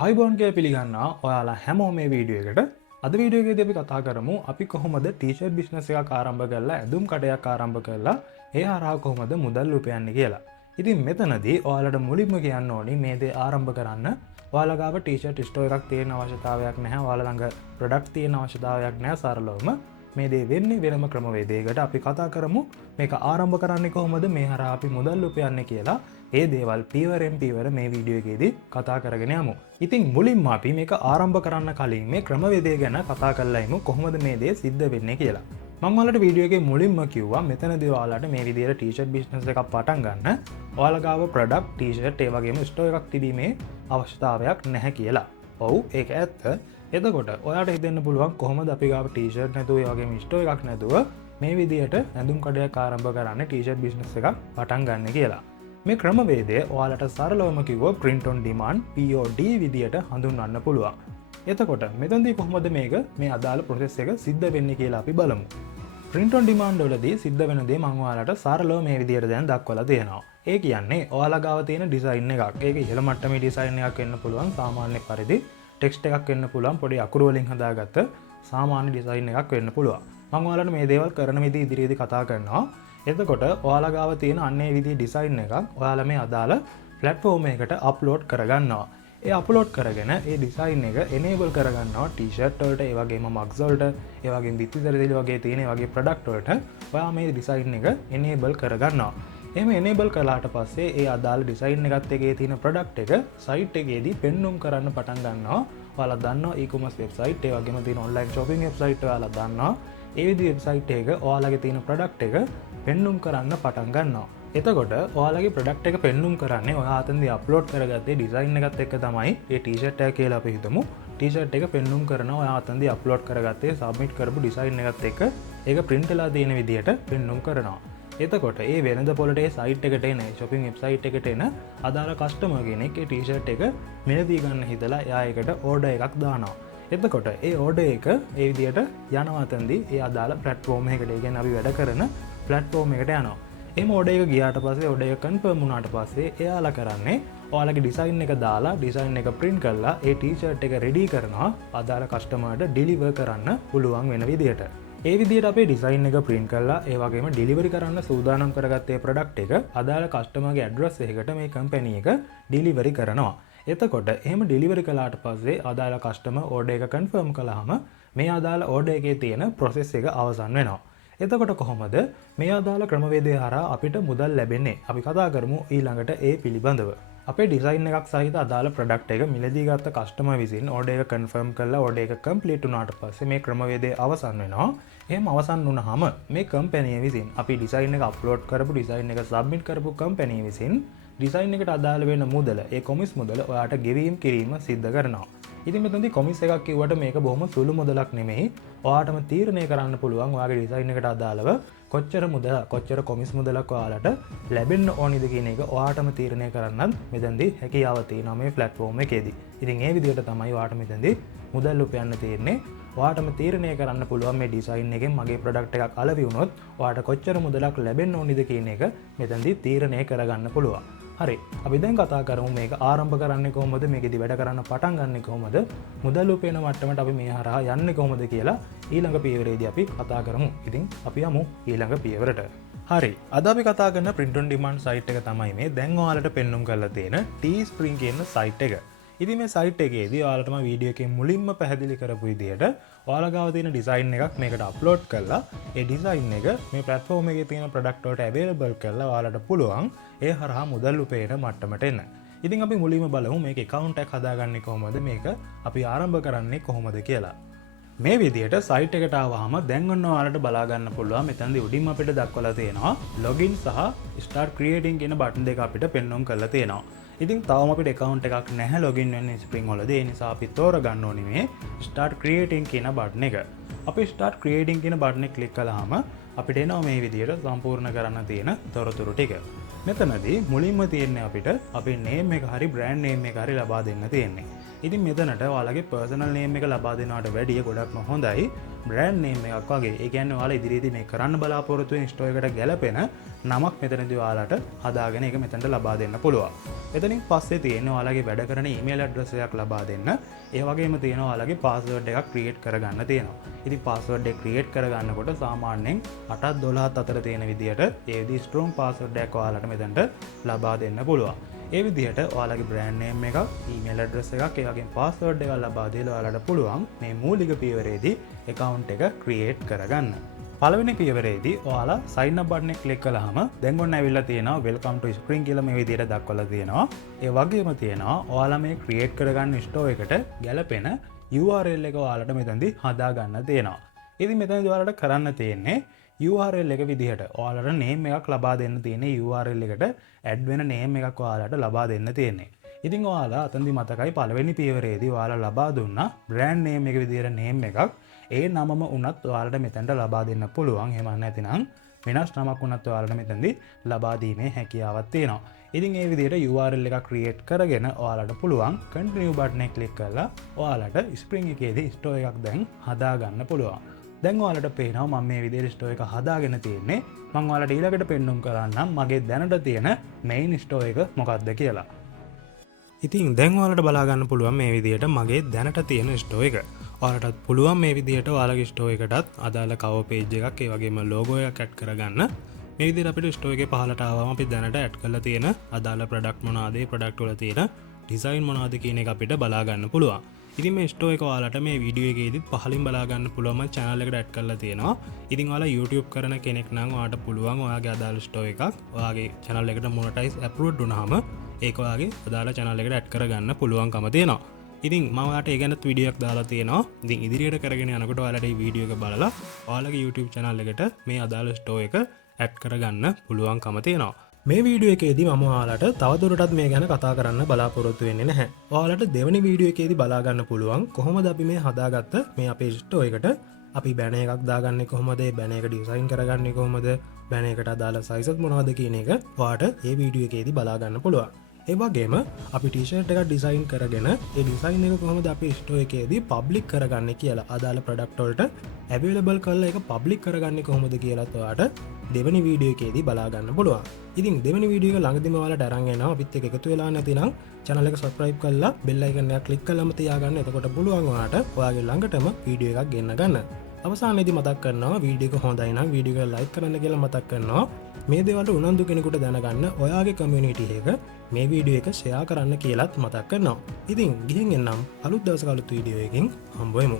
ආයිබෝන් කියලා පිළිගන්නවා ඔයාලා හැමෝම මේ වීඩියෝ එකට. අද වීඩියෝ එකේදී අපි කතා කරමු අපි කොහොමද ටී-ෂර්ට් බිස්නස් එකක් ආරම්භ කරලා ඇඳුම් කඩයක් ආරම්භ කරලා ඒ හරහා කොහොමද මුදල් උපයන්නේ කියලා. ඉතින් මෙතනදී ඔයාලට මුලින්ම කියන්න ඕනි මේ දේ ආරම්භ කරන්න ඔයාලා ගාව ටී-ෂර්ට් ස්ටෝර් එකක් තියෙන අවශ්‍යතාවයක් නැහැ. ඔයාලා ළඟ ප්‍රොඩක්ට් තියෙන අවශ්‍යතාවයක් නැහැ. සරලවම මේ දේ වෙන්නේ වෙනම ක්‍රමවේදයකට. අපි කතා කරමු මේක ආරම්භ කරන්නේ කොහොමද, මේ හරහා අපි මුදල් උපයන්නේ කියලා. ඒ දේවල් පියවරෙන් පියවර මේ වීඩියෝ එකේදී කතා කරගෙන යමු. ඉතින් මුලින්ම අපි මේක ආරම්භ කරන්න කලින් මේ ක්‍රමවේදය ගැන කතා කරලා ඉමු, කොහොමද මේ දේ සිද්ධ වෙන්නේ කියලා. මම ඔයාලට වීඩියෝ එකේ මුලින්ම කිව්වා මෙතනදී ඔයාලට මේ විදිහට ටී-ෂර්ට් බිස්නස් එකක් පටන් ගන්න ඔයාලා ගාව ප්‍රොඩක්ට් ටී-ෂර්ට් ඒ වගේම ස්ටෝර් එකක් තිබීමේ අවශ්‍යතාවයක් නැහැ කියලා. ඔව් ඒක ඇත්ත. එතකොට ඔයාලට හිතෙන්න පුළුවන් කොහොමද අපි ගාව ටී-ෂර්ට් නැතුව ඒ වගේම ස්ටෝර් එකක් නැතුව මේ විදිහට ඇඳුම් කඩයක් ආරම්භ කරන්න ටී-ෂර්ට් බිස්නස් එකක් පටන් ගන්න කියලා. මේ ක්‍රමවේදය ඔයාලට සරලවම කිව්වොත් print on demand POD විදියට හඳුන්වන්න පුළුවන්. එතකොට මෙතනදී කොහොමද මේ අදාළ process එක සිද්ධ වෙන්නේ කියලා අපි බලමු. print on demand වලදී සිද්ධ වෙන දේ මම ඔයාලට සරලව මේ විදියට දැන් දක්වලා තියෙනවා. ඒ කියන්නේ ඔයාලා ගාව තියෙන ඩිසයින් එකක්. ඒක ඉහළ මට්ටමේ ඩිසයින් එකක් වෙන්න පුළුවන්, සාමාන්‍ය පරිදි ටෙක්ස්ට් එකක් වෙන්න පුළුවන්, පොඩි අකුරු වලින් හදාගත්ත සාමාන්‍ය ඩිසයින් එකක් වෙන්න පුළුවන්. මම ඔයාලට මේ දේවල් කරන විදිහ ඉදිරියේදී කතා කරනවා. එතකොට ඔයාලා ගාව තියෙන අන්නේ විදිහේ ඩිසයින් එකක් ඔයාලා මේ අදාළ ප්ලැට්ෆෝම් එකකට අප්ලෝඩ් කරගන්නවා. ඒ අප්ලෝඩ් කරගෙන ඒ ඩිසයින් එක එනේබල් කරගන්නවා ටී-ෂර්ට් වලට, ඒ වගේම මග්ස් වලට, ඒ වගේම බිත්තිදරදිලි වගේ තියෙන ඒ වගේ ප්‍රොඩක්ට් වලට ඔයා මේ ඩිසයින් එක එනේබල් කරගන්නවා. එහෙම එනේබල් කළාට පස්සේ ඒ අදාළ ඩිසයින් එකත් එක්කේ තියෙන ප්‍රොඩක්ට් එක සයිට් එකේදී පෙන්눔 කරන්න පටන් ගන්නවා. ඔයාලා දන්නවා e-commerce වෙබ්සයිට්, ඒ වගේම තියෙන ඔන්ලයින් shopping වෙබ්සයිට් ඔයාලා දන්නවා. ඒ විදිහේ වෙබ්සයිට් එක ඔයාලගේ තියෙන ප්‍රොඩක්ට් එක පෙන්눔 කරන්න පටන් ගන්නවා. එතකොට ඔයාලගේ ප්‍රොඩක්ට් එක පෙන්눔 කරන්නේ ඔයා අතනදී අප්ලෝඩ් කරගත්තේ ඩිසයින් එකත් එක්ක තමයි. ඒ ටී-ෂර්ට් එක කියලා අපි හිතමු. ටී-ෂර්ට් එක පෙන්눔 කරනවා ඔයා අතනදී අප්ලෝඩ් කරගත්තේ සබ්මිට් කරපු ඩිසයින් එකත් එක්ක ඒක print වෙලා තියෙන විදිහට පෙන්눔 කරනවා. එතකොට ඒ වෙළඳ පොළට ඒ සයිට් එකට එන shopping වෙබ්සයිට් එකට එන අදාළ කස්ටමර් කෙනෙක් ඒ ටී-ෂර්ට් එක මිලදී ගන්න හිතලා එයා ඒකට ඕඩර් එකක් දානවා. එතකොට ඒ ඕඩර් එක ඒ විදිහට යනවා අතනදී ඒ අදාළ ප්ලැට්ෆෝම් එකකට, ඒ කියන්නේ අපි වැඩ කරන ප්ලැට්ෆෝම් එකට යනවා. එහෙම ඕඩර් එක ගියාට පස්සේ ඕඩර් එක කන්ෆර්ම් වුණාට පස්සේ එයාලා කරන්නේ ඔයාලගේ ඩිසයින් එක දාලා ඩිසයින් එක print කරලා ඒ ටී-ෂර්ට් එක රෙඩි කරනවා අදාළ කස්ටමර්ට ඩිලිවර් කරන්න පුළුවන් වෙන විදිහට. ඒ විදිහට අපේ ඩිසයින් එක print කරලා ඒ වගේම ඩිලිවරි කරන්න සූදානම් කරගත්තේ ප්‍රොඩක්ට් එක අදාළ කස්ටමර්ගේ ඇඩ්‍රස් එකකට මේ කම්පැනි එක ඩිලිවරි කරනවා. එතකොට එහෙම ඩිලිවරි කළාට පස්සේ අදාළ කස්ටමර් ඕඩර් එක කන්ෆර්ම් කළාම මේ අදාළ ඕඩර් එකේ තියෙන process එක අවසන් වෙනවා. එතකොට කොහොමද මේ අදාළ ක්‍රමවේදය හරහා අපිට මුදල් ලැබෙන්නේ? අපි කතා කරමු ඊළඟට ඒ පිළිබඳව. අපේ ඩිසයින් එකක් සහිත අදාළ ප්‍රොඩක්ට් එක මිලදී ගත්ත කස්ටමර් විසින් ඕඩර් එක කන්ෆර්ම් කරලා ඕඩර් එක කම්ප්ලීට් වුණාට පස්සේ මේ ක්‍රමවේදය අවසන් වෙනවා. එහෙම අවසන් වුණාම මේ කම්පැනි විසින් අපි ඩිසයින් එක අප්ලෝඩ් කරපු ඩිසයින් එක සබ්මිට් කරපු කම්පැනි විසින් ඩිසයින් එකට අදාළ වෙන මුදල, ඒ කොමිස් මුදල ඔයාට ගෙවීම් කිරීම සිද්ධ කරනවා. ඉතින් මෙතනදී කොමිස් එකක් කිව්වට මේක බොහොම සුළු මුදලක් නෙමෙයි. ඔයාටම තීරණය කරන්න පුළුවන් ඔයාගේ ඩිසයින් එකට අදාළව කොච්චර කොමිස් මුදලක් ඔයාලට ලැබෙන්න ඕනිද කියන එක ඔයාටම තීරණය කරන්නත් මෙතනදී හැකියාව තියෙනවා මේ ප්ලැට්ෆෝම් එකේදී. ඉතින් ඒ විදිහට තමයි ඔයාට මෙතනදී මුදල් උපයන්න තියෙන්නේ. ඔයාටම තීරණය කරන්න පුළුවන් මේ ඩිසයින් එකෙන් මගේ ප්‍රොඩක්ට් එකක් අලවි වුණොත් ඔයාට කොච්චර මුදලක් ලැබෙන්න ඕනිද කියන එක මෙතනදී තීරණය කරගන්න පුළුවන්. හරි, අපි දැන් කතා කරමු මේක ආරම්භ කරන්නේ කොහොමද, මේකෙදි වැඩ කරන්න පටන් ගන්නෙ කොහොමද, මුදල් උපයන මට්ටමට අපි මේ හරහා යන්නේ කොහොමද කියලා ඊළඟ පියවරේදී අපි කතා කරමු. ඉතින් අපි යමු ඊළඟ පියවරට. හරි, අද අපි කතා කරන print on demand site එක තමයි මේ දැන් ඔයාලට පෙන්눔 කරලා තියෙන Teespring කියන site එක. ඉතින් මේ site එකේදී ඔයාලට මම වීඩියෝ එකේ මුලින්ම පැහැදිලි කරපු විදිහට ඔයාලා ගාව තියෙන ඩිසයින් එකක් මේකට අප්ලෝඩ් කරලා ඒ ඩිසයින් එක මේ ප්ලැට්ෆෝම් එකේ තියෙන ප්‍රොඩක්ට් වලට අවైలබල් කරලා ඔයාලට පුළුවන් ඒ හරහා මුදල් උපයන මට්ටමට එන්න. ඉතින් අපි මුලින්ම බලමු මේක account එකක් හදාගන්නේ කොහොමද, මේක අපි ආරම්භ කරන්නේ කොහොමද කියලා. මේ විදිහට site එකට ආවහම දැන් ඔන්න ඔයාලට බලා ගන්න පුළුවන් මෙතනදී උඩින් අපිට දක්වලා තියෙනවා login සහ start creating කියන බටන් දෙක අපිට පෙන්වන්න කරලා තියෙනවා. ඉතින් තවම අපිට account එකක් නැහැ login වෙන්න Spring වලදී. ඒ නිසා අපි තෝරගන්න ඕනේ මේ start creating කියන බටන් එක. අපි start creating කියන බටන් එක ක්ලික් කළාම අපිට එනවා මේ විදිහට සම්පූර්ණ කරන්න තියෙන තොරතුරු ටික. මෙතනදී මුලින්ම තියෙන්නේ අපිට අපේ name එක හරි brand name එක හරි ලබා දෙන්න තියෙන්නේ. ඉතින් මෙතනට ඔයාලගේ පර්සනල් නේම් එක ලබා දෙනවට වැඩිය ගොඩක්ම හොඳයි බ්‍රෑන්ඩ් නේම් එකක් වගේ. ඒ කියන්නේ ඔයාලා ඉදිරියේදී මේ කරන්න බලාපොරොත්තු වෙන ස්ටෝර් එකට ගැලපෙන නමක් මෙතනදී ඔයාලට හදාගෙන ඒක මෙතනට ලබා දෙන්න පුළුවන්. එතනින් පස්සේ තියෙනවා ඔයාලගේ වැඩ කරන ඊමේල් ඇඩ්‍රස් එකක් ලබා දෙන්න. ඒ වගේම තියෙනවා ඔයාලගේ පාස්වර්ඩ් එකක් ක්‍රියේට් කරගන්න තියෙනවා. ඉතින් පාස්වර්ඩ් එක ක්‍රියේට් කරගන්නකොට සාමාන්‍යයෙන් 8ත් 12ත් අතර තියෙන විදිහට ඒ විදිහ ස්ට්‍රෝං පාස්වර්ඩ් එකක් ඔයාලට මෙතනට ලබා දෙන්න පුළුවන්. ඒ විදිහට ඔයාලගේ බ්‍රෑන්ඩ් නේම් එකක්, ඊමේල් ඇඩ්‍රස් එකක්, ඒ වගේම පාස්වර්ඩ් එකක් ලබා දීලා ඔයාලට පුළුවන් මේ මූලික පියවරේදී account එක ක්‍රියේට් කරගන්න. පළවෙනි පියවරේදී ඔයාලා sign up button එක ක්ලික් කළාම දැන් ඔන්න ඇවිල්ලා තියෙනවා welcome to spring කියලා මේ විදිහට දක්වලා තියෙනවා. ඒ වගේම තියෙනවා ඔයාලා මේ ක්‍රියේට් කරගන්න ස්ටෝර් එකට ගැලපෙන URL එක ඔයාලට මෙතනදී හදා ගන්න තියෙනවා. ඉතින් මෙතනදී ඔයාලට කරන්න තියෙන්නේ URL එක විදිහට ඔයාලට නේම් එකක් ලබා දෙන්න තියෙන URL එකට ඇඩ් වෙන නේම් එකක් ඔයාලට ලබා දෙන්න තියෙන්නේ. ඉතින් ඔයාලා අතනදි මතකයි පළවෙනි පියවරේදී ඔයාලා ලබා දුන්නා බ්‍රෑන්ඩ් නේම් එක විදිහට නේම් එකක්. ඒ නමම උනත් ඔයාලට මෙතනට ලබා දෙන්න පුළුවන්. එහෙම නැතිනම් වෙනස් නමක් උනත් ඔයාලට මෙතනදී ලබා දීමේ හැකියාවක් තියෙනවා. ඉතින් ඒ විදිහට URL එකක් ක්‍රියේට් කරගෙන ඔයාලට පුළුවන් continue button එක ක්ලික් කරලා ඔයාලට spring එකේදී store එකක් දැන් හදා ගන්න පුළුවන්. දැන් ඔයාලට පේනවා මම මේ විදිහට ස්ටෝර් එක හදාගෙන තියෙන්නේ. මම ඔයාලට ඊළඟට පෙන්වන්න කරන්නම් මගේ දැනට තියෙන main ස්ටෝර් එක මොකක්ද කියලා. ඉතින් දැන් ඔයාලට බලා ගන්න පුළුවන් මේ විදිහට මගේ දැනට තියෙන ස්ටෝර් එක. ඔයාලටත් පුළුවන් මේ විදිහට ඔයාලගේ ස්ටෝර් එකටත් අදාළ cover page එකක් ඒ වගේම logo එකක් add කරගන්න. මේ විදිහට අපිට ස්ටෝර් එකේ පහළට ආවම අපි දැනට add කරලා තියෙන අදාළ product මොනවාද, ඒ product වල තියෙන design මොනවාද කියන එක අපිට බලා ගන්න පුළුවන්. ඉතින් මේ ස්ටෝර් එක ඔයාලට මේ වීඩියෝ එකේදීත් පහලින් බලා ගන්න පුළුවන්. මම channel එකට add කරලා තියෙනවා. ඉතින් ඔයාලා YouTube කරන කෙනෙක් නම් ඔයාලට පුළුවන් ඔයාගේ අදාළ ස්ටෝර් එකක් ඔයාගේ channel එකට monetize approved වුණාම ඒක ඔයාගේ අදාළ channel එකට add කරගන්න පුළුවන්කම තියෙනවා. ඉතින් මම ඔයාලට ඒ ගැනත් වීඩියෝ එකක් දාලා තියෙනවා. ඉතින් ඉදිරියට කරගෙන යනකොට ඔයාලට මේ වීඩියෝ එක බලලා ඔයාලගේ YouTube channel එකට මේ අදාළ ස්ටෝර් එක add කරගන්න පුළුවන්කම තියෙනවා. මේ වීඩියෝ එකේදී මම ඔයාලට තවදුරටත් මේ ගැන කතා කරන්න බලාපොරොත්තු වෙන්නේ නැහැ. ඔයාලට දෙවෙනි වීඩියෝ එකේදී බලා ගන්න පුළුවන් කොහොමද අපි මේ හදාගත්ත මේ අපේ ස්ටෝර් එකට අපි බැනර් එකක් දාගන්නේ කොහොමද, බැනර් එක ඩිසයින් කරගන්නේ කොහොමද, බැනර් එකට අදාළ සයිසස් මොනවද කියන එක ඔයාලට මේ වීඩියෝ එකේදී බලා ගන්න පුළුවන්. ඒ වගේම අපි ටී-ෂර්ට් එකක් ඩිසයින් කරගෙන ඒ ඩිසයින් එක කොහොමද අපේ ස්ටෝර් එකේදී පබ්ලික් කරගන්නේ කියලා අදාළ ප්‍රොඩක්ට් වලට අවైలබල් කරලා ඒක පබ්ලික් කරගන්නේ කොහොමද කියලාත් ඔයාලට දෙවෙනි වීඩියෝ එකේදී බලා ගන්න පුළුවන්. ඉතින් දෙවෙනි වීඩියෝ එක ළඟදිම ඔයාලට අරන් එනවා. අපිත් එක්ක එකතු වෙලා නැතිනම් channel එක subscribe කරලා bell icon එක click කරලාම තියාගන්න. එතකොට පුළුවන් ඔයාලට ඔයාගේ ළඟටම වීඩියෝ එකක් ගෙන්න ගන්න. අවසානයේදී මතක් කරනවා වීඩියෝ එක හොඳයි නම් වීඩියෝ එක like කරන්න කියලා මතක් කරනවා. මේ දේවල් උනන්දු කෙනෙකුට දැනගන්න ඔයාගේ community එක මේ වීඩියෝ එක share කරන්න කියලාත් මතක් කරනවා. ඉතින් ගිහින් එන්නම් අලුත් දවසක අලුත් වීඩියෝ එකකින් හම්බ වෙමු.